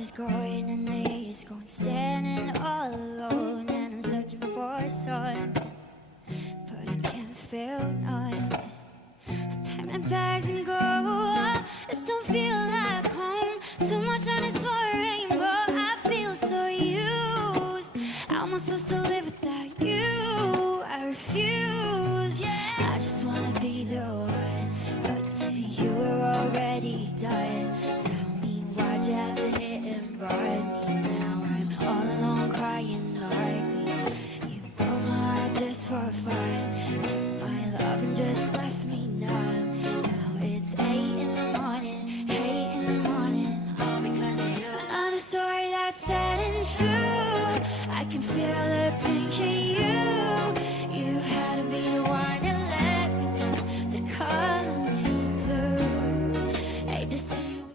is going and the hate is going, standing all alone, and I'm searching for something, but I can't feel nothing. I pack my bags and go. This don't feel like home. Too much on this for a rainbow. I feel so used. How am I supposed to live without you? I refuse. Yeah, I just wanna be the one, but to you we're already done. Tell me, why'd you have to hit and run me? Now I'm all alone crying ugly. You broke my heart just for fun. Took my love and just left me numb. Now it's 8 in the morning, 8 in the morning, all because of you. Another story that's sad and true. I can feel the pain, can you?